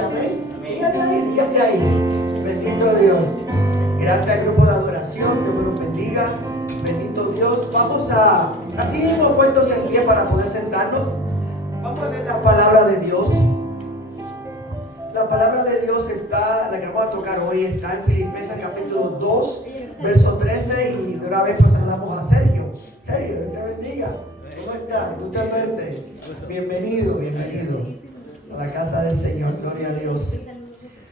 amén. Dígale ahí. Bendito Dios. Gracias al grupo de adoración. Dios me los bendiga. Bendito Dios. Vamos a, así hemos puestos en pie para poder sentarnos. Vamos a leer la palabra de Dios. La palabra de Dios está, la que vamos a tocar hoy, está en Filipenses capítulo 2, verso 13. Y de una vez pues saludamos a Sergio. Sergio, Dios te bendiga. ¿Cómo estás? ¿Gusto verte? Bienvenido, bienvenido a la casa del Señor. Gloria a Dios.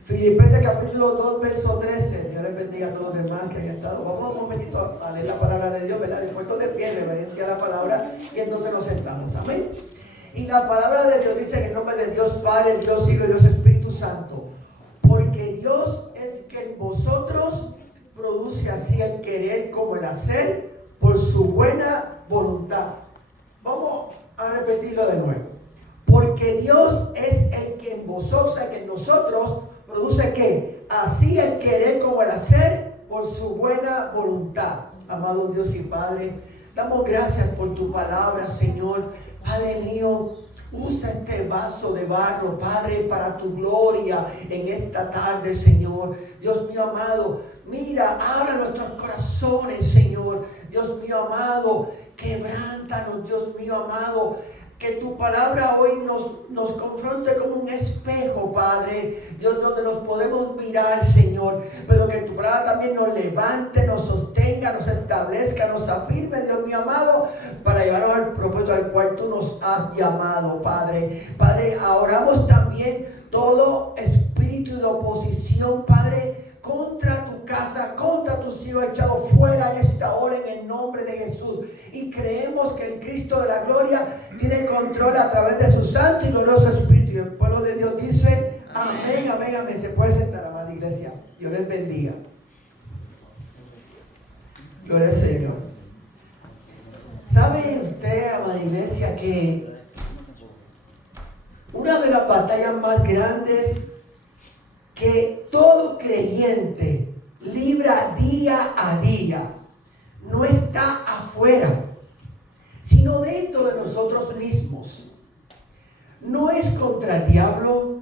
Filipenses capítulo 2, verso 13. Dios les bendiga a todos los demás que han estado. Vamos un momentito a leer la palabra de Dios, ¿verdad? Dispuestos de pie, reverencia a la palabra, y entonces nos sentamos. Amén. Y la palabra de Dios dice en el nombre de Dios Padre, Dios Hijo y Dios Espíritu Santo. Porque Dios es que en vosotros produce así el querer como el hacer por su buena voluntad. Vamos a repetirlo de nuevo. Porque Dios es el que en vosotros, el que en nosotros produce ¿qué? Así el querer como el hacer por su buena voluntad. Amado Dios y Padre, damos gracias por tu palabra, Señor. Padre mío, usa este vaso de barro, Padre, para tu gloria en esta tarde, Señor. Dios mío amado, mira, abra nuestros corazones, Señor. Dios mío amado, quebrántanos, Dios mío amado. Que tu palabra hoy nos confronte como un espejo, Padre. Dios, donde nos podemos mirar, Señor. Pero que tu palabra también nos levante, nos sostenga, nos establezca, nos afirme, Dios mío amado, para llevarnos al propósito al cual tú nos has llamado, Padre. Padre, oramos también todo espíritu de oposición, Padre, contra tu casa, contra tus hijos, echado fuera en esta hora en el nombre de Jesús. Y creemos que el Cristo de la gloria tiene control a través de su santo y glorioso Espíritu. Y el pueblo de Dios dice, amén, amén, amén. Se puede sentar, amada iglesia. Dios les bendiga. Gloria al Señor. ¿Sabe usted, amada iglesia, que una de las batallas más grandes que todo creyente libra día a día no está afuera, sino dentro de nosotros mismos? No es contra el diablo,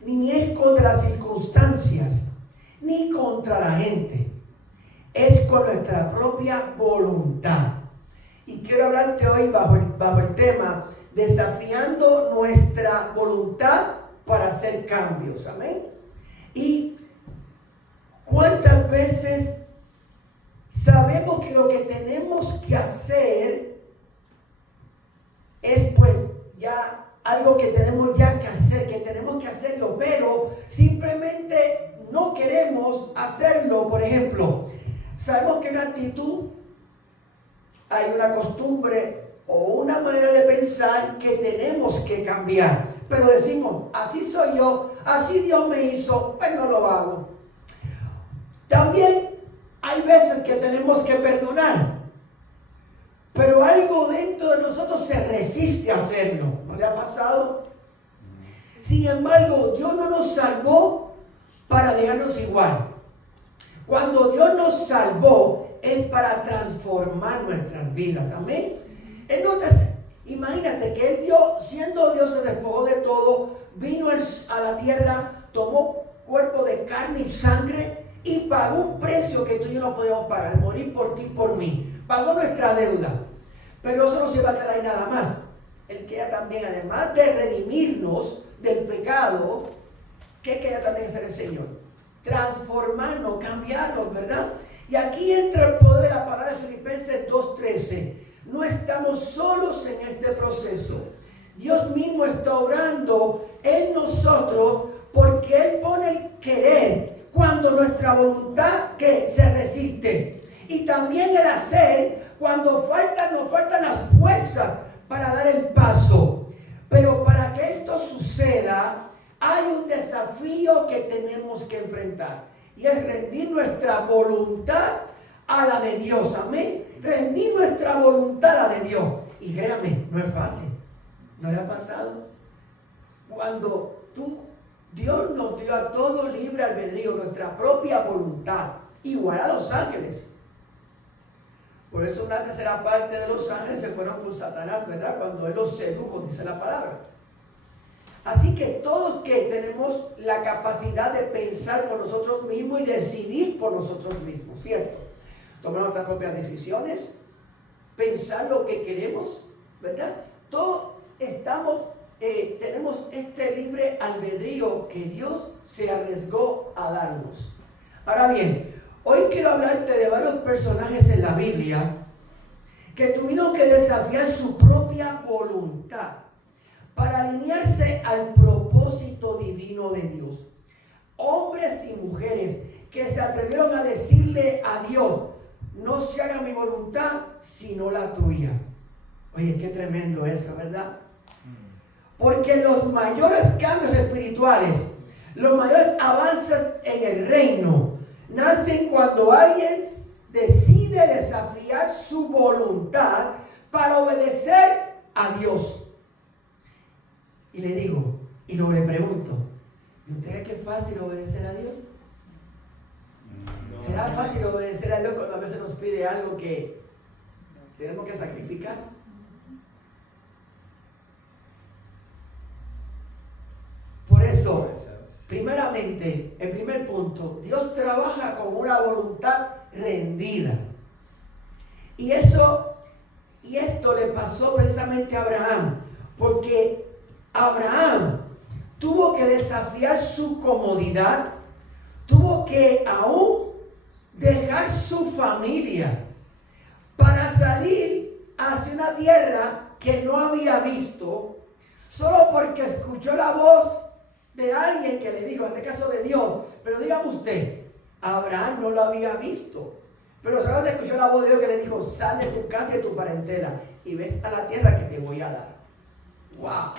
ni es contra las circunstancias, ni contra la gente. Es con nuestra propia voluntad. Y quiero hablarte hoy bajo el tema desafiando nuestra voluntad para hacer cambios. Amén. Y cuántas veces sabemos que lo que tenemos que hacer es pues ya algo que tenemos ya que hacer, que tenemos que hacerlo, pero simplemente no queremos hacerlo. Por ejemplo, sabemos que una actitud, hay una costumbre o una manera de pensar que tenemos que cambiar. Pero decimos, así soy yo, así Dios me hizo, pues no lo hago. También hay veces que tenemos que perdonar, pero algo dentro de nosotros se resiste a hacerlo. ¿No le ha pasado? Sin embargo, Dios no nos salvó para dejarnos igual. Cuando Dios nos salvó es para transformar nuestras vidas. Amén. Entonces, imagínate que Él, siendo Dios, se despojó de todo, vino a la tierra, tomó cuerpo de carne y sangre y pagó un precio que tú y yo no podíamos pagar, morir por ti y por mí. Pagó nuestra deuda. Pero eso no se va a quedar ahí nada más. Él quería también, además de redimirnos del pecado, ¿qué quería también hacer el Señor? Transformarnos, cambiarnos, ¿verdad? Y aquí entra el poder de la palabra de Filipenses 2:13. No estamos solos en este proceso. Dios mismo está obrando en nosotros porque Él pone el querer cuando nuestra voluntad que se resiste. Y también el hacer cuando nos faltan las fuerzas para dar el paso. Pero para que esto suceda, hay un desafío que tenemos que enfrentar. Y es rendir nuestra voluntad a la de Dios. Amén. Rendir nuestra voluntad a la de Dios. Y créame, no es fácil. ¿No le ha pasado? Cuando Dios nos dio a todo libre albedrío, nuestra propia voluntad, igual a los ángeles. Por eso una tercera parte de los ángeles se fueron con Satanás, ¿verdad? Cuando él los sedujo, dice la palabra. Así que todos que tenemos la capacidad de pensar por nosotros mismos y decidir por nosotros mismos, ¿cierto? Tomar nuestras propias decisiones, pensar lo que queremos, ¿verdad? Todos tenemos este libre albedrío que Dios se arriesgó a darnos. Ahora bien, hoy quiero hablarte de varios personajes en la Biblia que tuvieron que desafiar su propia voluntad para alinearse al propósito divino de Dios. Hombres y mujeres que se atrevieron a decirle a Dios: no se haga mi voluntad, sino la tuya. Oye, qué tremendo eso, ¿verdad? Porque los mayores cambios espirituales, los mayores avances en el reino, nacen cuando alguien decide desafiar su voluntad para obedecer a Dios. Y le digo, y luego le pregunto, ¿y usted cree que es fácil obedecer a Dios? ¿Será fácil obedecer a Dios cuando a veces nos pide algo que tenemos que sacrificar? Por eso, primeramente, el primer punto, Dios trabaja con una voluntad rendida. Y esto le pasó precisamente a Abraham, porque Abraham tuvo que desafiar su comodidad, tuvo que aún dejar su familia para salir hacia una tierra que no había visto, solo porque escuchó la voz de alguien que le dijo, en este caso de Dios. Pero dígame usted, Abraham no lo había visto, pero solamente escuchó la voz de Dios que le dijo: sal de tu casa y de tu parentela y ves a la tierra que te voy a dar. ¡Wow!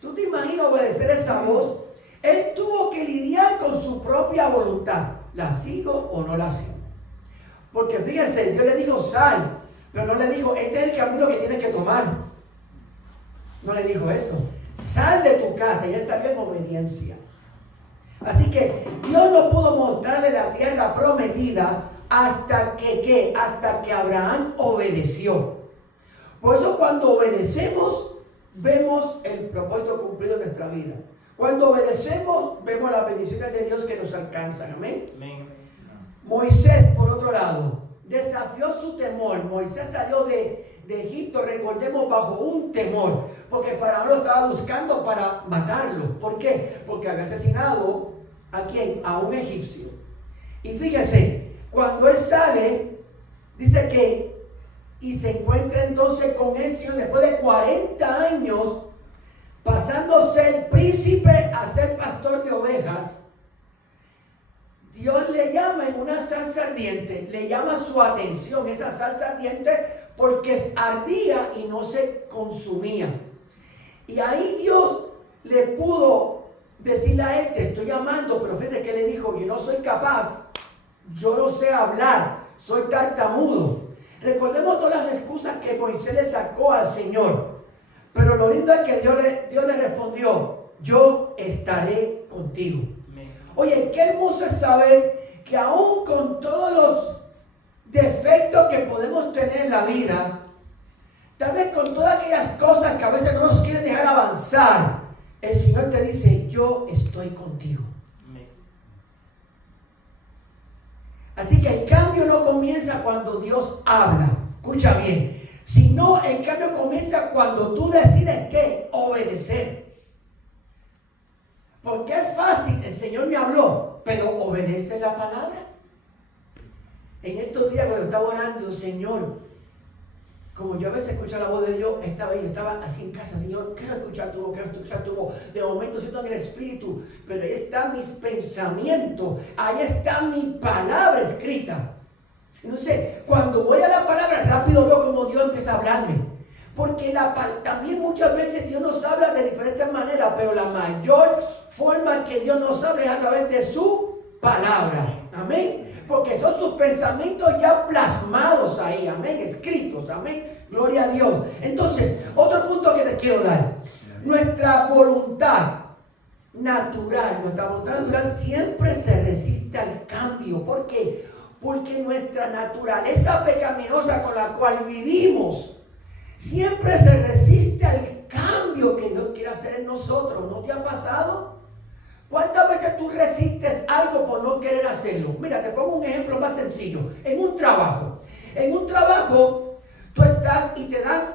¿Tú te imaginas obedecer esa voz? Él tuvo que lidiar con su propia voluntad. ¿La sigo o no la sigo? Porque fíjense, Dios le dijo: sal, pero no le dijo: este es el camino que tienes que tomar. No le dijo eso. Sal de tu casa, y él salió en obediencia. Así que Dios no pudo mostrarle la tierra prometida hasta que Abraham obedeció. Por eso cuando obedecemos, vemos el propósito cumplido en nuestra vida. Cuando obedecemos, vemos las bendiciones de Dios que nos alcanzan. Amén. Amén. Moisés, por otro lado, desafió su temor. Moisés salió de Egipto, recordemos, bajo un temor, porque Faraón lo estaba buscando para matarlo. ¿Por qué? Porque había asesinado ¿a quién? A un egipcio. Y fíjese, cuando él sale, dice que y se encuentra entonces con el Señor después de 40 años, pasándose el príncipe a ser pastor de ovejas. Dios le llama en una zarza ardiente, le llama su atención esa zarza ardiente, porque ardía y no se consumía. Y ahí Dios le pudo decirle a él: te estoy llamando, pero fíjese que le dijo: yo no soy capaz, yo no sé hablar, soy tartamudo. Recordemos todas las excusas que Moisés le sacó al Señor, pero lo lindo es que Dios le respondió: yo estaré contigo. Oye, qué hermoso es saber que aún con todos los defectos que podemos tener en la vida, tal vez con todas aquellas cosas que a veces no nos quieren dejar avanzar, el Señor te dice: yo estoy contigo. Así que el cambio no comienza cuando Dios habla, escucha bien, sino el cambio comienza cuando tú decides ¿qué? Obedecer. Porque es fácil, el Señor me habló, pero obedece la palabra. En estos días cuando estaba orando, Señor, como yo a veces escucho la voz de Dios, yo estaba así en casa: Señor, quiero escuchar tu voz, quiero escuchar tu voz. De momento siento en el Espíritu, pero ahí están mis pensamientos, ahí está mi palabra escrita. Entonces, cuando voy a la palabra, rápido veo como Dios empieza a hablarme. Porque también muchas veces Dios nos habla de diferentes maneras, pero la mayor forma que Dios nos habla es a través de su palabra. Amén. Porque son sus pensamientos ya plasmados ahí, amén, escritos, amén, gloria a Dios. Entonces, otro punto que te quiero dar: nuestra voluntad natural siempre se resiste al cambio. ¿Por qué? Porque nuestra naturaleza pecaminosa con la cual vivimos siempre se resiste al cambio que Dios quiere hacer hacer en nosotros. ¿No te ha pasado? ¿Cuántas veces tú resistes algo por no querer hacerlo? Mira, te pongo un ejemplo más sencillo. En un trabajo, tú estás y te dan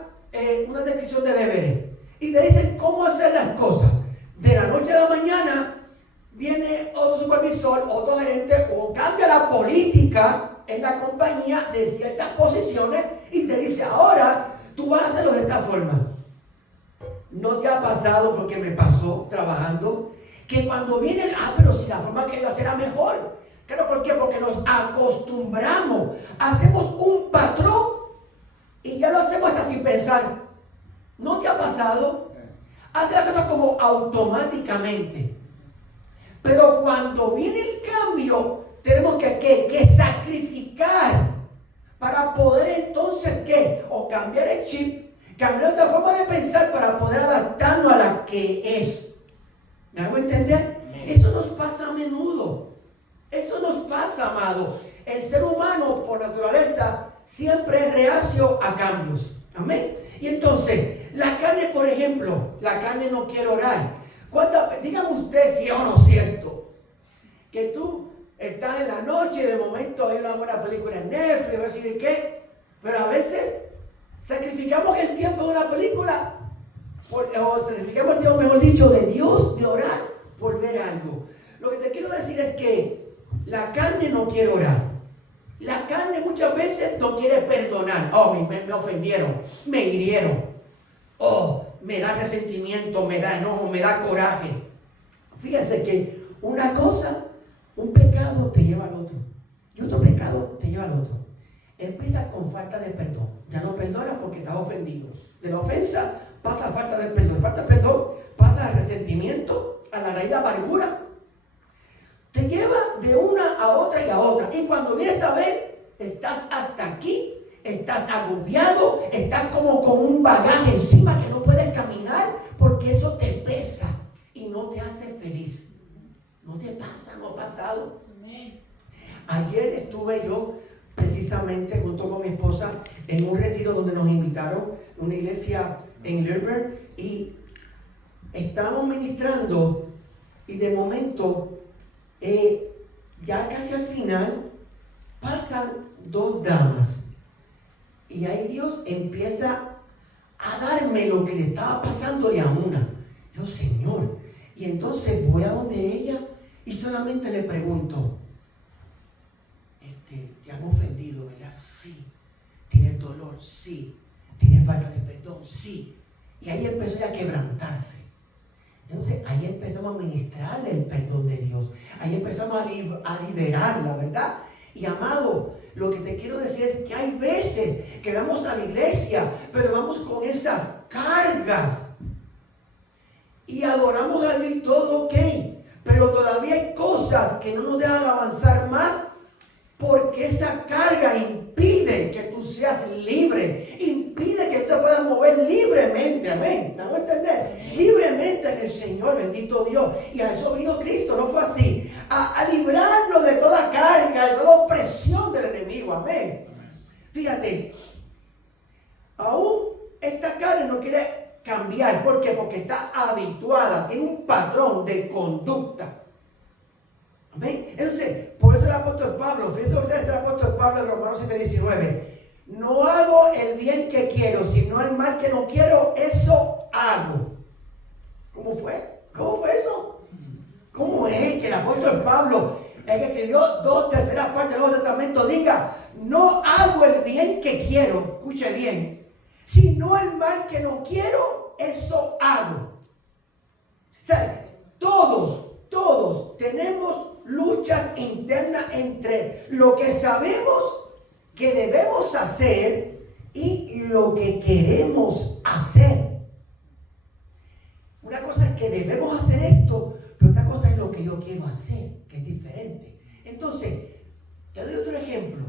una descripción de deberes y te dicen cómo hacer las cosas. De la noche a la mañana viene otro supervisor, otro gerente o cambia la política en la compañía de ciertas posiciones y te dice, ahora tú vas a hacerlo de esta forma. ¿No te ha pasado? Porque me pasó trabajando, que cuando viene, pero si la forma que yo hacer era mejor. Claro, ¿por qué? Porque nos acostumbramos, hacemos un patrón y ya lo hacemos hasta sin pensar. ¿No te ha pasado? Hace las cosas como automáticamente. Pero cuando viene el cambio, tenemos que sacrificar para poder entonces, ¿qué? O cambiar el chip, cambiar otra forma de pensar para poder adaptarnos a la que es. ¿Me hago entender? Esto nos pasa a menudo. Eso nos pasa, amado. El ser humano, por naturaleza, siempre es reacio a cambios. Amén. Y entonces, la carne, por ejemplo, la carne no quiere orar. Dígame usted si o no es cierto que tú estás en la noche y de momento hay una buena película en Netflix, o así de qué, pero a veces sacrificamos el tiempo de una película, o sacrificamos el tiempo, mejor dicho, de Dios, de orar por ver algo. Lo que te quiero decir es que la carne no quiere orar. La carne muchas veces no quiere perdonar. Oh, me ofendieron, me hirieron. Oh, me da resentimiento, me da enojo, me da coraje. Fíjense que una cosa, un pecado te lleva al otro. Y otro pecado te lleva al otro. Empieza con falta de perdón. Ya no perdonas porque estás ofendido. De la ofensa pasa a falta de perdón. Falta de perdón pasa al resentimiento, a la raíz de amargura. Te lleva de una a otra y a otra. Y cuando vienes a ver, estás hasta aquí. Estás agobiado, estás como con un bagaje encima que no puedes caminar porque eso te pesa y no te hace feliz. ¿No te pasa? ¿No ha pasado? Ayer estuve yo precisamente junto con mi esposa en un retiro donde nos invitaron, una iglesia en Lurber, y estábamos ministrando y de momento, ya casi al final, pasan dos damas. Y ahí Dios empieza a darme lo que le estaba pasándole a una. Yo, Señor. Y entonces voy a donde ella y solamente le pregunto, ¿te han ofendido, verdad? Sí. ¿Tienes dolor? Sí. ¿Tienes falta de perdón? Sí. Y ahí empezó ella a quebrantarse. Entonces ahí empezamos a ministrarle el perdón de Dios. Ahí empezamos a liberarla, ¿verdad? Y amado, lo que te quiero decir es que hay veces que vamos a la iglesia, pero vamos con esas cargas y adoramos a Dios y todo ok, pero todavía hay cosas que no nos dejan avanzar más porque esa carga impide que tú seas libre, impide que tú te puedas mover libremente, amén, ¿me hago entender? Libremente en el Señor, bendito Dios. Y a eso vino Cristo, no fue así, a librarnos de toda carga, de toda opresión del enemigo, amén. Fíjate, aún esta carne no quiere cambiar. ¿Por qué? Porque está habituada, tiene un patrón de conducta. Amén. Entonces, por eso el apóstol Pablo, fíjense lo que dice el apóstol Pablo en Romanos 7:19. No hago el bien que quiero, sino el mal que no quiero, eso hago. ¿Cómo fue? ¿Cómo fue eso? ¿Cómo es que el apóstol Pablo, el que escribió 2/3 partes del Nuevo Testamento, diga, no hago el bien que quiero, escuche bien, sino el mal que no quiero, eso hago? O sea, todos tenemos luchas internas entre lo que sabemos que debemos hacer y lo que queremos hacer. Una cosa es que debemos hacer esto, pero otra cosa es lo que yo quiero hacer, que es diferente. Entonces, te doy otro ejemplo.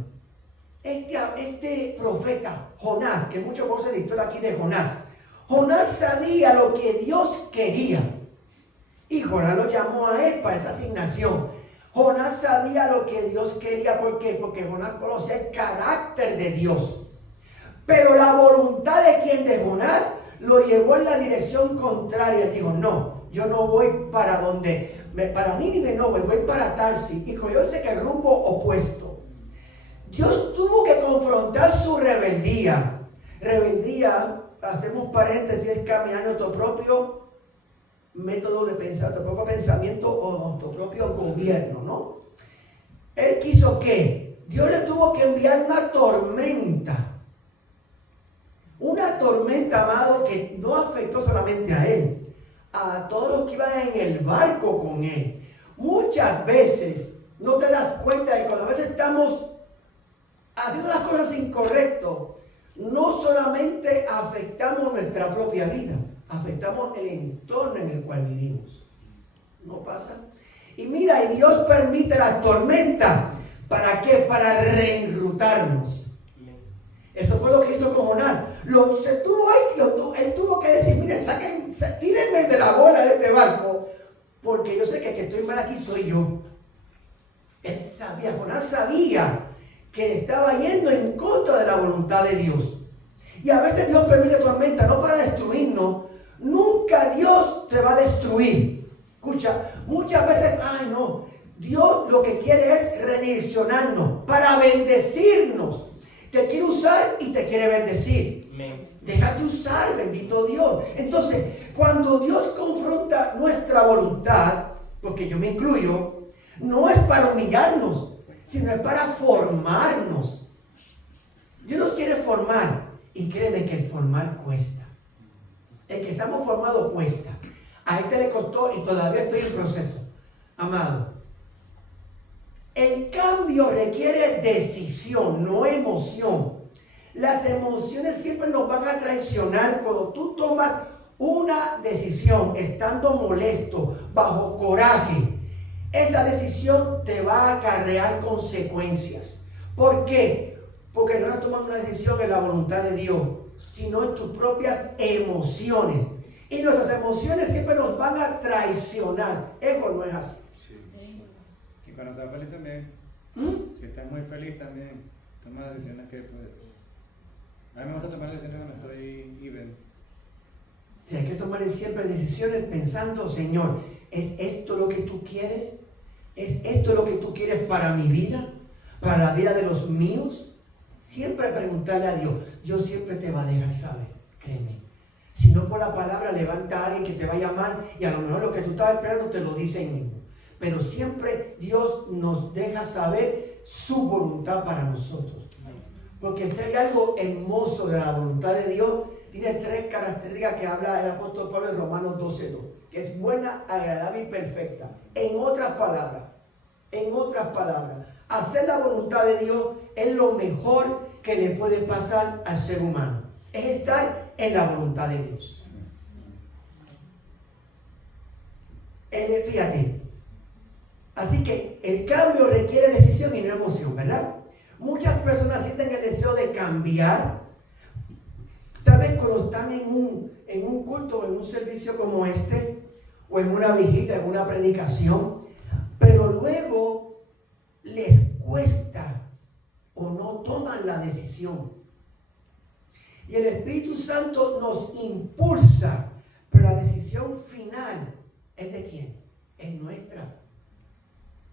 Este profeta Jonás, que muchos conocen la historia aquí de Jonás. Jonás sabía lo que Dios quería y Jonás lo llamó a él para esa asignación. Jonás sabía lo que Dios quería. ¿Por qué? Porque Jonás conocía el carácter de Dios. Pero la voluntad de quién, de Jonás, lo llevó en la dirección contraria. Dijo, no, yo no voy para donde, para Nínive no voy para Tarsis. Y cogió ese que rumbo opuesto. Dios tuvo que confrontar su rebeldía. Rebeldía, hacemos paréntesis, es caminar nuestro propio método de pensar, nuestro propio pensamiento o nuestro propio gobierno, ¿no? Él quiso que Dios le tuvo que enviar una tormenta, amado, que no afectó solamente a él, a todos los que iban en el barco con él. Muchas veces no te das cuenta de cuando a veces estamos haciendo las cosas incorrectas, no solamente afectamos nuestra propia vida, afectamos el entorno en el cual vivimos. ¿No pasa? Y mira, y Dios permite las tormentas. ¿Para qué? Para reenrutarnos. Eso fue lo que hizo con Jonás. Él tuvo que decir, mire, tírenme de la bola de este barco, porque yo sé que el que estoy mal aquí soy yo. Jonás sabía que estaba yendo en contra de la voluntad de Dios. Y a veces Dios permite tormenta, no para destruirnos. Nunca Dios te va a destruir. Escucha, muchas veces, no, Dios lo que quiere es redireccionarnos para bendecirnos. Te quiere usar y te quiere bendecir. Amén. Déjate usar, bendito Dios. Entonces, cuando Dios confronta nuestra voluntad, porque yo me incluyo, no es para humillarnos, sino es para formarnos. Dios nos quiere formar, y créeme que el formar cuesta. El que estamos formados cuesta. A este le costó y todavía estoy en proceso. Amado, el cambio requiere decisión, no emoción. Las emociones siempre nos van a traicionar cuando tú tomas una decisión estando molesto, bajo coraje. Esa decisión te va a acarrear consecuencias. ¿Por qué? Porque no estás tomando una decisión en la voluntad de Dios, sino en tus propias emociones. Y nuestras emociones siempre nos van a traicionar. Eso no es así. Sí. Y cuando estás feliz también. Si estás muy feliz también, toma decisiones que pues... A mí me gusta tomar decisiones cuando estoy even. Si hay que tomar siempre decisiones pensando, Señor, ¿es esto lo que tú quieres? ¿Es esto lo que tú quieres para mi vida? ¿Para la vida de los míos? Siempre preguntarle a Dios. Dios siempre te va a dejar saber, créeme. Si no por la palabra, levanta a alguien que te va a llamar y a lo mejor lo que tú estabas esperando te lo dice él mismo. Pero siempre Dios nos deja saber su voluntad para nosotros. Porque si hay algo hermoso de la voluntad de Dios, tiene 3 características que habla el apóstol Pablo en Romanos 12:2, que es buena, agradable y perfecta. En otras palabras, hacer la voluntad de Dios es lo mejor que le puede pasar al ser humano. Es estar en la voluntad de Dios. Fíjate. Así que el cambio requiere decisión y no emoción, ¿verdad? Muchas personas sienten el deseo de cambiar. Tal vez cuando están en un culto, en un servicio como este, o en una vigilia, en una predicación, pero luego les cuesta o no toman la decisión. Y el Espíritu Santo nos impulsa, pero la decisión final es de quién? Es nuestra.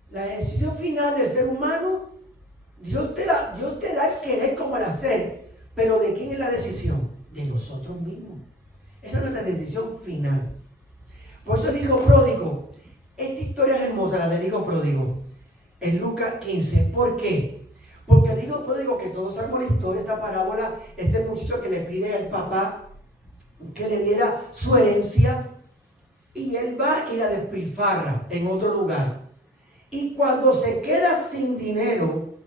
La decisión final del ser humano, Dios te da el querer como el hacer, pero ¿de quién es la decisión? De nosotros mismos. Esa es nuestra decisión final. Por eso el hijo pródigo, esta historia es hermosa, la del hijo pródigo, en Lucas 15. ¿Por qué? Porque el hijo pródigo, que todos sabemos la historia, esta parábola, este muchacho que le pide al papá que le diera su herencia, y él va y la despilfarra en otro lugar. Y cuando se queda sin dinero,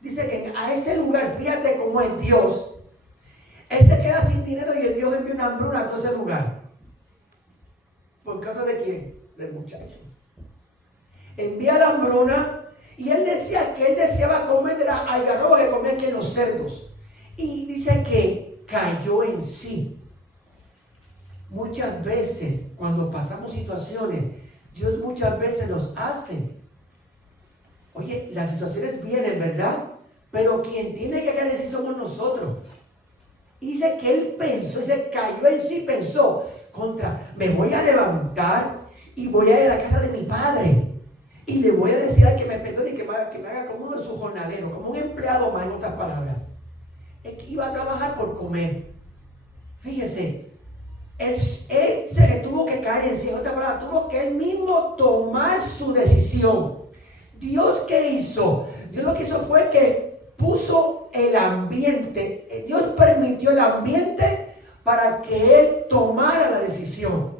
dice que a ese lugar, fíjate cómo es Dios, él se queda sin dinero y el Dios envía una hambruna a todo ese lugar. ¿Por causa de quién? Del muchacho. Envía la hambruna y él decía que él deseaba comer de la algarroba que comían aquí los cerdos. Y dice que cayó en sí. Muchas veces, cuando pasamos situaciones, Dios muchas veces nos hace. Oye, las situaciones vienen, ¿verdad? Pero quien tiene que caer en sí somos nosotros. Y dice que él pensó, se cayó en sí, pensó, me voy a levantar y voy a ir a la casa de mi padre. Y le voy a decir al que me perdone y que me haga como uno de sus jornaleros, como un empleado más, en otras palabras. Es que iba a trabajar por comer. Fíjese, él se le tuvo que caer en sí, en otras palabras, tuvo que él mismo tomar su decisión. Dios, ¿qué hizo? Dios lo que hizo fue que puso el ambiente. Dios permitió el ambiente para que él tomara la decisión.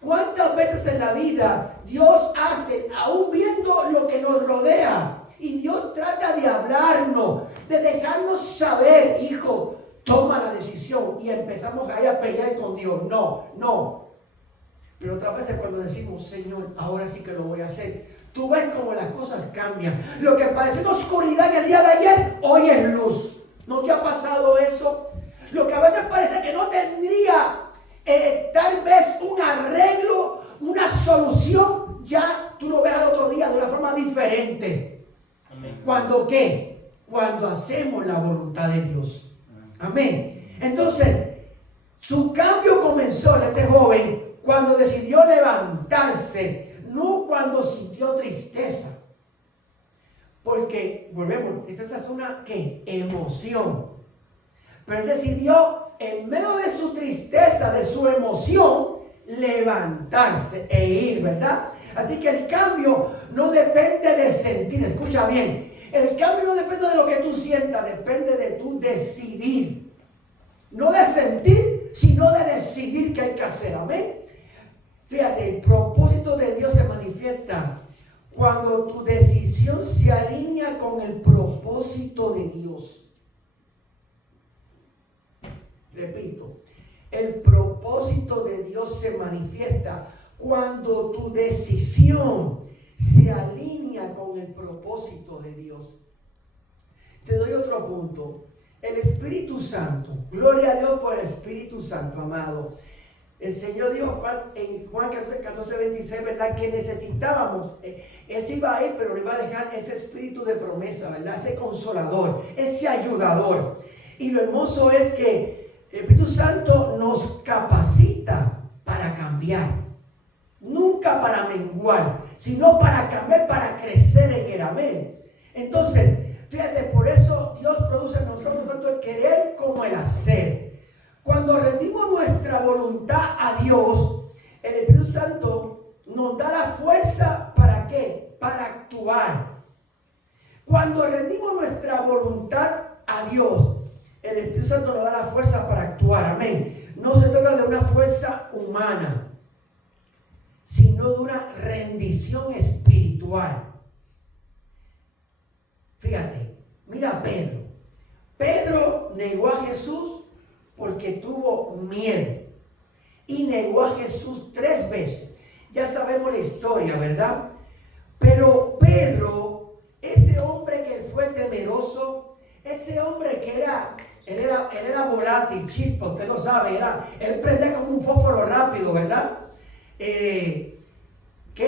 ¿Cuántas veces en la vida Dios hace, aún viendo lo que nos rodea, y Dios trata de hablarnos, de dejarnos saber, hijo, toma la decisión, y empezamos ahí a pelear con Dios? No. Pero otras veces cuando decimos, Señor, ahora sí que lo voy a hacer, tú ves cómo las cosas cambian. Lo que pareció una oscuridad en el día de ayer, hoy es luz. ¿No te ha pasado eso? Lo que a veces parece que no tendría tal vez un arreglo, una solución, ya tú lo ves al otro día de una forma diferente. Amén. ¿Cuándo qué? Cuando hacemos la voluntad de Dios. Amén. Entonces, su cambio comenzó en este joven cuando decidió levantarse, no cuando sintió tristeza. Porque, volvemos, tristeza es una ¿qué? Emoción. Pero él decidió, en medio de su tristeza, de su emoción, levantarse e ir, ¿verdad? Así que el cambio no depende de sentir, escucha bien. El cambio no depende de lo que tú sientas, depende de tu decidir. No de sentir, sino de decidir qué hay que hacer, amén. Fíjate, el propósito de Dios se manifiesta cuando tu decisión se alinea con el propósito de Dios. Repito, el propósito de Dios se manifiesta cuando tu decisión se alinea con el propósito de Dios. Te doy otro punto. El Espíritu Santo, gloria a Dios por el Espíritu Santo, amado. El Señor dijo en Juan 14:26, ¿verdad? Que necesitábamos, Él se iba a ir, pero le iba a dejar ese espíritu de promesa, ¿verdad? Ese consolador, ese ayudador. Y lo hermoso es que el Espíritu Santo nos capacita para cambiar. Nunca para menguar, sino para cambiar, para crecer en el amén. Entonces, fíjate, por eso Dios produce en nosotros tanto el querer como el hacer. Cuando rendimos nuestra voluntad a Dios, el Espíritu Santo nos da la fuerza, ¿para qué? Para actuar. Cuando rendimos nuestra voluntad a Dios, el Espíritu Santo nos da la fuerza para actuar, amén. No se trata de una fuerza humana, sino de una rendición espiritual. Fíjate, mira a Pedro. Pedro negó a Jesús porque tuvo miedo. Y negó a Jesús 3 veces. Ya sabemos la historia, ¿verdad? Pero Pedro, ese hombre que fue temeroso, ese hombre que él era volátil, chispa, usted lo sabe, él prendía como un fósforo rápido, ¿verdad? ¿Qué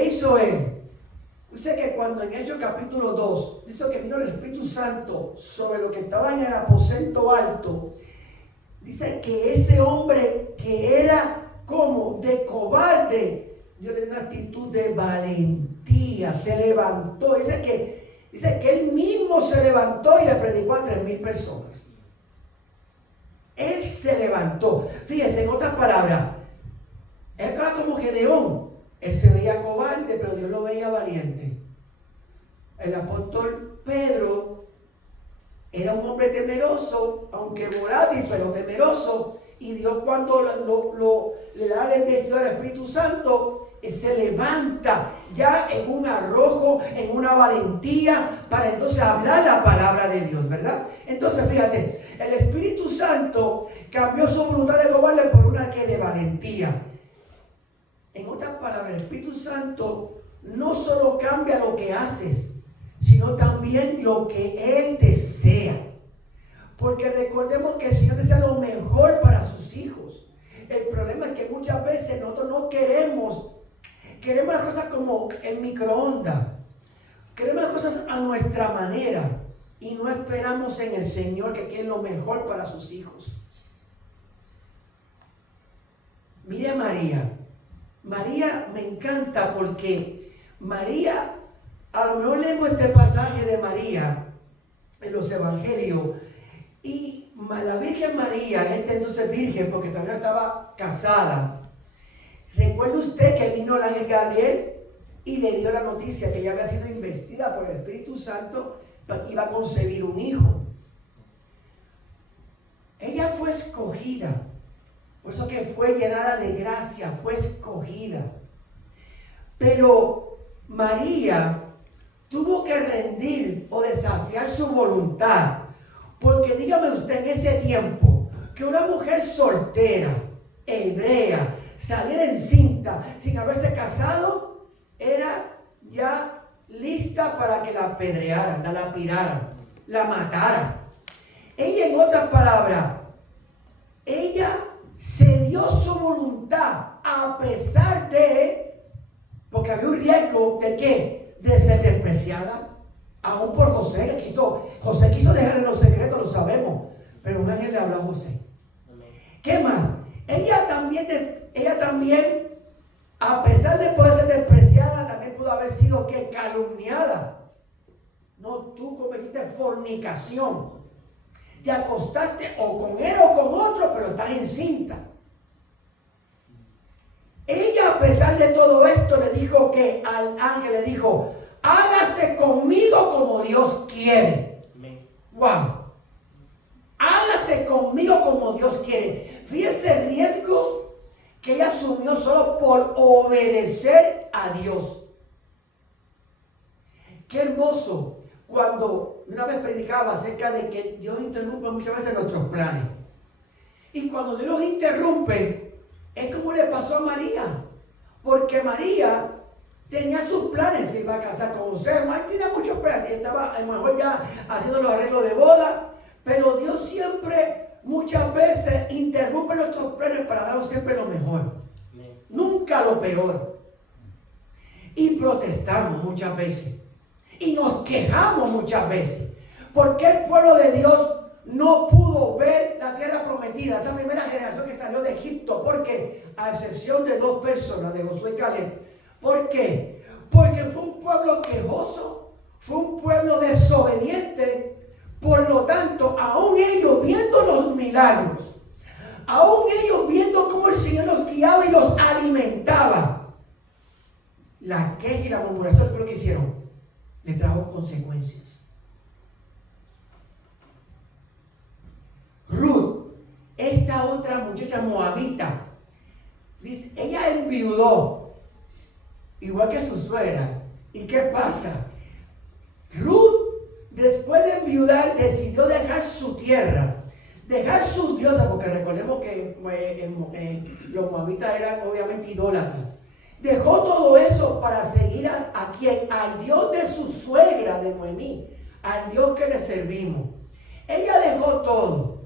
hizo él? Dice que cuando en Hechos capítulo 2, dice que vino el Espíritu Santo sobre lo que estaba en el aposento alto, dice que ese hombre que era como de cobarde, Dios le dio una actitud de valentía, se levantó, dice que él mismo se levantó y le predicó a 3,000 personas. Él se levantó. Fíjese, en otras palabras, él era como Gedeón. Él se veía cobarde, pero Dios lo veía valiente. El apóstol Pedro era un hombre temeroso, aunque volátil, pero temeroso. Y Dios, cuando le da la investidura al Espíritu Santo, se levanta ya en un arrojo, en una valentía, para entonces hablar la palabra de Dios, ¿verdad? Entonces, fíjate, el Espíritu Santo cambió su voluntad de cobarde por una que de valentía. En otras palabras, el Espíritu Santo no solo cambia lo que haces, sino también lo que Él desea. Porque recordemos que el Señor desea lo mejor para sus hijos. El problema es que muchas veces nosotros no queremos las cosas como el microondas. Queremos las cosas a nuestra manera y no esperamos en el Señor que quiere lo mejor para sus hijos. Mire María. María me encanta porque María, a lo mejor leemos este pasaje de María en los evangelios y la Virgen María, entonces virgen porque también estaba casada. ¿Recuerda usted que vino el ángel Gabriel y le dio la noticia que ella había sido investida por el Espíritu Santo, iba a concebir un hijo? Ella fue escogida, por eso que fue llenada de gracia, fue escogida. Pero María tuvo que rendir o desafiar su voluntad, porque dígame usted en ese tiempo que una mujer soltera, hebrea, saliera encinta sin haberse casado, era ya lista para que la apedrearan, la lapidaran, la mataran. Ella, en otras palabras, ella se dio su voluntad a pesar de, porque había un riesgo de ¿qué? De ser despreciada, aún por José, José quiso dejarle los secretos, lo sabemos, pero un ángel le habló a José. ¿Qué más? Ella también, a pesar de poder ser despreciada, también pudo haber sido ¿qué? Calumniada. No, tú cometiste fornicación. Te acostaste o con él o con otro, pero estás encinta. Ella, a pesar de todo esto, le dijo que al ángel le dijo: hágase conmigo como Dios quiere. Wow. Hágase conmigo como Dios quiere. Fíjese el riesgo que ella asumió solo por obedecer a Dios. Qué hermoso cuando una vez predicaba acerca de que Dios interrumpe muchas veces nuestros planes. Y cuando Dios los interrumpe, es como le pasó a María. Porque María tenía sus planes, se iba a casar con José. María tenía muchos planes y estaba a lo mejor ya haciendo los arreglos de boda. Pero Dios siempre, muchas veces, interrumpe nuestros planes para darnos siempre lo mejor. Nunca lo peor. Y protestamos muchas veces. Y nos quejamos muchas veces. ¿Por qué el pueblo de Dios no pudo ver la tierra prometida? Esta primera generación que salió de Egipto. ¿Por qué? A excepción de 2 personas, de Josué y Caleb. ¿Por qué? Porque fue un pueblo quejoso, fue un pueblo desobediente. Por lo tanto, aún ellos viendo los milagros, aún ellos viendo cómo el Señor los guiaba y los alimentaba, la queja y la murmuración, ¿qué es lo que hicieron? Le trajo consecuencias. Ruth, esta otra muchacha moabita, dice, ella enviudó, igual que su suegra. ¿Y qué pasa? Ruth, después de enviudar, decidió dejar su tierra, dejar sus diosas, porque recordemos que los moabitas eran obviamente idólatras. Dejó todo eso para seguir a quien, al Dios de su suegra, de Noemí, al Dios que le servimos. Ella dejó todo.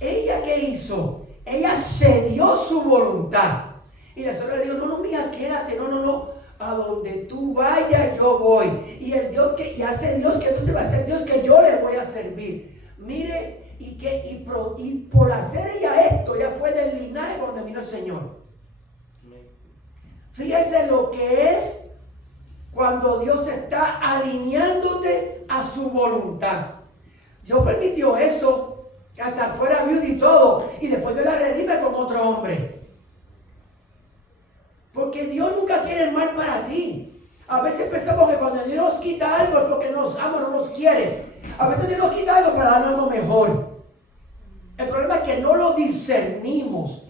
¿Ella qué hizo? Ella cedió su voluntad. Y la suegra le dijo: no, mija, quédate, no, a donde tú vayas yo voy. Y el Dios y hace Dios que entonces va a ser Dios que yo le voy a servir. Mire, y por hacer ella esto, ya fue del linaje donde vino el Señor. Fíjese lo que es cuando Dios está alineándote a su voluntad. Dios permitió eso, que hasta fuera viuda y todo, y después Dios la redime con otro hombre. Porque Dios nunca quiere el mal para ti. A veces pensamos que cuando Dios nos quita algo es porque nos ama, no nos quiere. A veces Dios nos quita algo para darnos algo mejor. El problema es que no lo discernimos.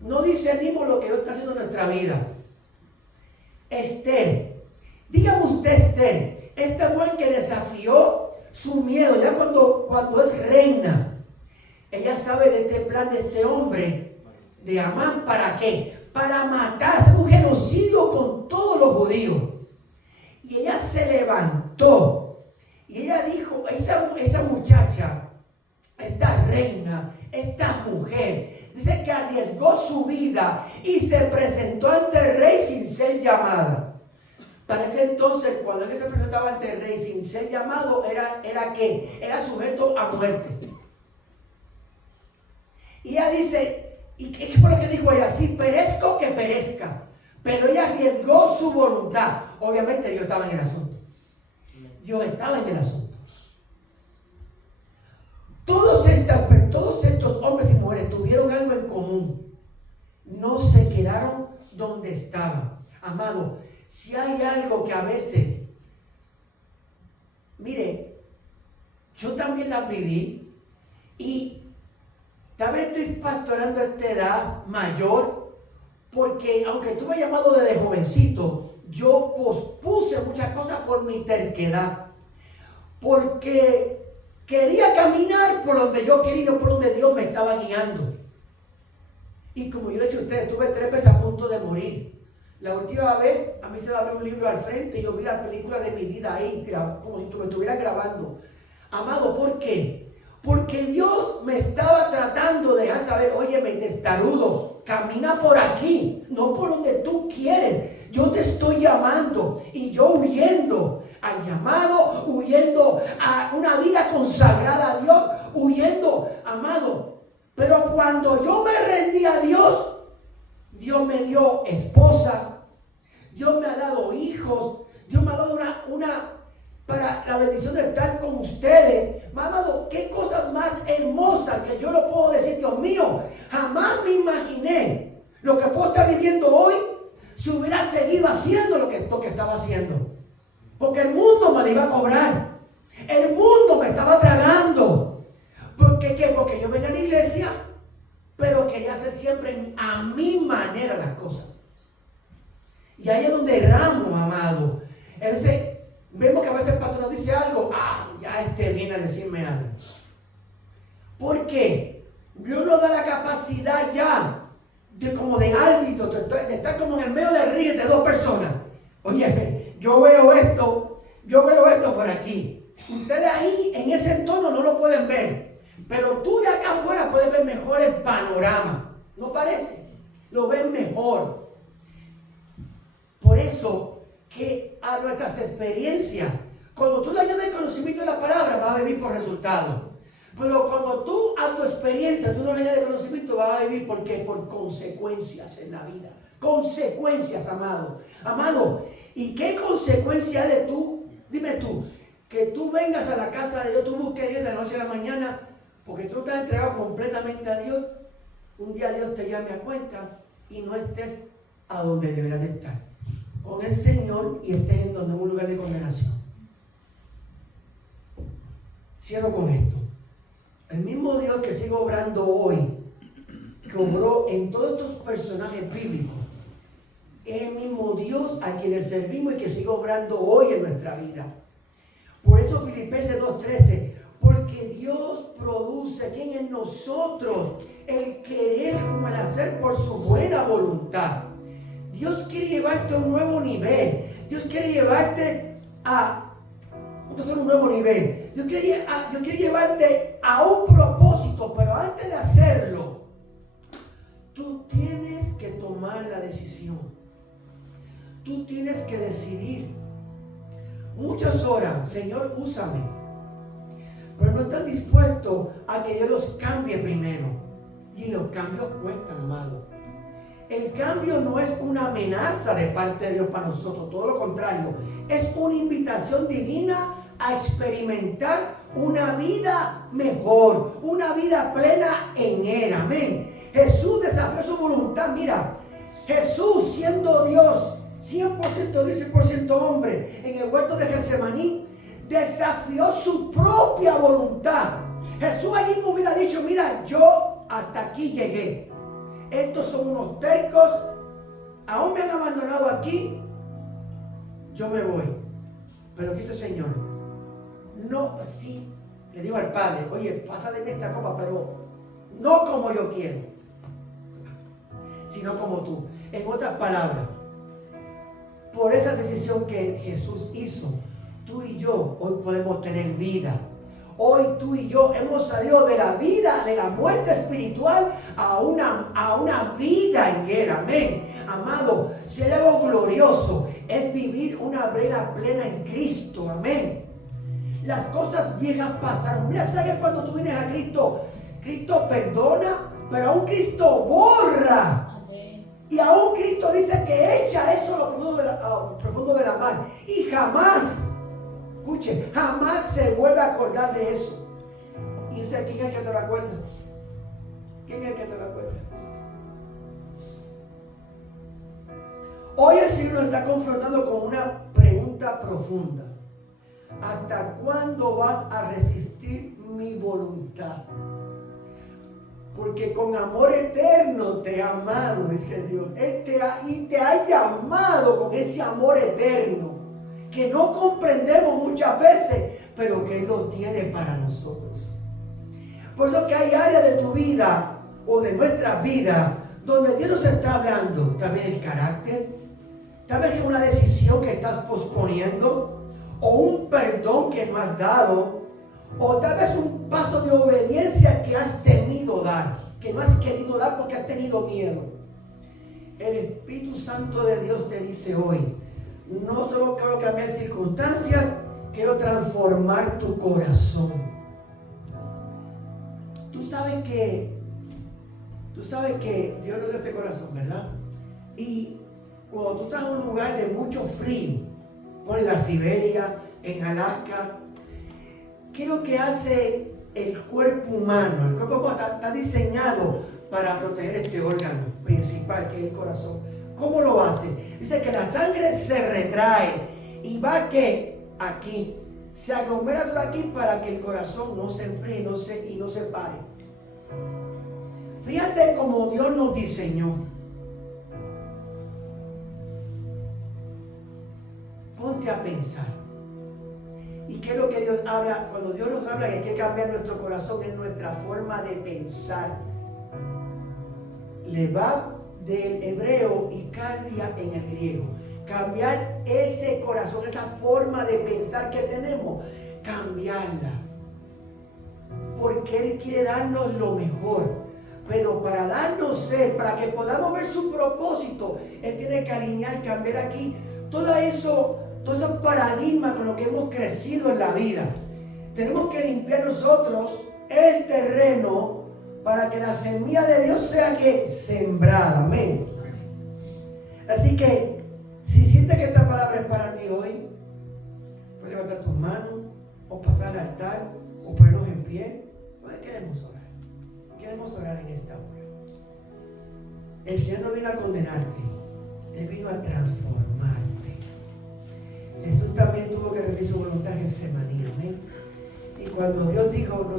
No discernimos lo que Dios está haciendo en nuestra vida. Esther, dígame usted, Esther, esta mujer que desafió su miedo, ya cuando es reina, ella sabe de este plan de este hombre, de Amán, ¿para qué? Para matar, hacer un genocidio con todos los judíos. Y ella se levantó y ella dijo, esa muchacha, esta reina, esta mujer, dice que arriesgó su vida y se presentó ante el rey sin ser llamada. Para ese entonces, cuando él se presentaba ante el rey sin ser llamado, ¿era qué? Era sujeto a muerte. Y ella dice, ¿Y qué fue lo que dijo ella? Si perezco, que perezca. Pero ella arriesgó su voluntad. Obviamente Dios estaba en el asunto. Dios estaba en el asunto. Todos estos hombres y mujeres tuvieron algo en común. No se quedaron donde estaban. Amado, si hay algo que a veces, mire, yo también la viví y tal vez estoy pastorando a esta edad mayor, porque aunque tuve llamado desde jovencito, yo pospuse muchas cosas por mi terquedad, porque quería caminar por donde yo quería y no por donde Dios me estaba guiando. Y como yo le he dicho a ustedes, estuve 3 veces a punto de morir. La última vez a mí se me abrió un libro al frente y yo vi la película de mi vida ahí, como si me estuviera grabando. Amado, ¿por qué? Porque Dios me estaba tratando de dejar saber, óyeme, testarudo, camina por aquí, no por donde tú quieres. Yo te estoy llamando y yo huyendo al llamado, huyendo a una vida consagrada a Dios, huyendo, amado. Pero cuando yo me rendí a Dios, Dios me dio esposa, Dios me ha dado hijos, Dios me ha dado una para la bendición de estar con ustedes. Amado, qué cosa más hermosa que yo no puedo decir, Dios mío, jamás me imaginé lo que puedo estar viviendo hoy si hubiera seguido haciendo lo que estaba haciendo. Porque el mundo me lo iba a cobrar. El mundo me estaba tragando. ¿Por qué? ¿Qué? Porque yo venía a la iglesia, pero quería hacer siempre a mi manera las cosas. Y ahí es donde erramos, amado. Entonces, vemos que a veces el pastor nos dice algo, ya viene a decirme algo. ¿Por qué? Dios nos da la capacidad ya de árbitro, de estar como en el medio del ring entre 2 personas. Oye, yo veo esto por aquí. Ustedes ahí en ese entorno no lo pueden ver, pero tú de acá afuera puedes ver mejor el panorama. ¿No parece? Lo ves mejor. Por eso que a nuestras experiencias, cuando tú le añades conocimiento de la palabra, vas a vivir por resultados. Pero cuando tú a tu experiencia, tú no le añades conocimiento, vas a vivir ¿por qué? Por consecuencias en la vida. Consecuencias, amado. Amado, ¿y qué consecuencia de tú? Dime tú, que tú vengas a la casa de Dios, tú busques a Dios de la noche a la mañana, porque tú estás entregado completamente a Dios. Un día Dios te llame a cuenta y no estés a donde deberás de estar con el Señor y estés en un lugar de condenación. Cierro con esto. El mismo Dios que sigue obrando hoy, que obró en todos estos personajes bíblicos, es el mismo Dios a quien le servimos y que sigue obrando hoy en nuestra vida. Por eso Filipenses 2:13, porque Dios produce aquí en nosotros el querer como el hacer por su buena voluntad. Dios quiere llevarte a un nuevo nivel. Dios quiere llevarte a un nuevo nivel. Dios quiere llevarte a un propósito, pero antes de hacerlo, tú tienes que tomar la decisión. Tú tienes que decidir. Muchos oran, Señor, úsame, pero no están dispuestos a que Dios los cambie primero. Y los cambios cuestan, amado. El cambio no es una amenaza de parte de Dios para nosotros, todo lo contrario, es una invitación divina a experimentar una vida mejor, una vida plena en Él, amén. Jesús desafió su voluntad. Mira, Jesús siendo Dios, 100% Dios y 100% hombre, en el huerto de Getsemaní, desafió su propia voluntad. Jesús allí no hubiera dicho, mira, yo hasta aquí llegué. Estos son unos tercos, aún me han abandonado aquí, yo me voy. Pero ¿qué dice el Señor? No, sí, le digo al Padre, oye, pasa de mí esta copa, pero no como yo quiero, sino como tú. En otras palabras, por esa decisión que Jesús hizo, tú y yo hoy podemos tener vida. Hoy tú y yo hemos salido de la vida, de la muerte espiritual a una vida en Él. Amén. Amado, ser algo glorioso es vivir una vida plena en Cristo. Amén. Las cosas viejas pasaron. Mira, ¿sabes cuando tú vienes a Cristo? Cristo perdona, Pero aún Cristo borra. Y aún Cristo dice que echa eso a lo profundo de la mar. Y jamás, escuche, jamás se vuelve a acordar de eso. Y yo sé, ¿quién es el que te lo acuerda? ¿Quién es el que te lo acuerda? Hoy el Señor nos está confrontando con una pregunta profunda. ¿Hasta cuándo vas a resistir mi voluntad? Porque con amor eterno te he amado, dice Dios. Él te ha llamado con ese amor eterno que no comprendemos muchas veces, pero que Él lo tiene para nosotros. Por eso que hay áreas de tu vida o de nuestra vida donde Dios nos está hablando. Tal vez el carácter, tal vez es una decisión que estás posponiendo, o un perdón que no has dado, o tal vez un paso de obediencia que has temido dar, que no has querido dar porque has tenido miedo. El Espíritu Santo de Dios te dice hoy: no solo quiero cambiar circunstancias, quiero transformar tu corazón. Tú sabes que Dios nos dio este corazón, ¿verdad? Y cuando tú estás en un lugar de mucho frío, como en la Siberia, en Alaska, ¿qué es lo que hace el cuerpo humano? El cuerpo humano está diseñado para proteger este órgano principal, que es el corazón. ¿Cómo lo hace? Dice que la sangre se retrae y va que aquí se aglomera todo aquí para que el corazón no se enfríe y no se pare. Fíjate cómo Dios nos diseñó. Ponte a pensar. ¿Y qué es lo que Dios habla? Cuando Dios nos habla que hay que cambiar nuestro corazón, es nuestra forma de pensar. Levad del hebreo y cardia en el griego. Cambiar ese corazón, esa forma de pensar que tenemos, cambiarla. Porque Él quiere darnos lo mejor. Pero para darnos Él, para que podamos ver su propósito, Él tiene que alinear, cambiar aquí todos esos paradigmas con los que hemos crecido en la vida. Tenemos que limpiar nosotros el terreno para que la semilla de Dios sea que sembrada. Amén. Así que si sientes que esta palabra es para ti hoy, puedes levantar tus manos o pasar al altar o ponernos en pie. Hoy queremos orar. Queremos orar en esta hora. El Señor no vino a condenarte, Él vino a transformarte. Jesús también tuvo que rendir su voluntad en Getsemaní. Amén. Y cuando Dios dijo, no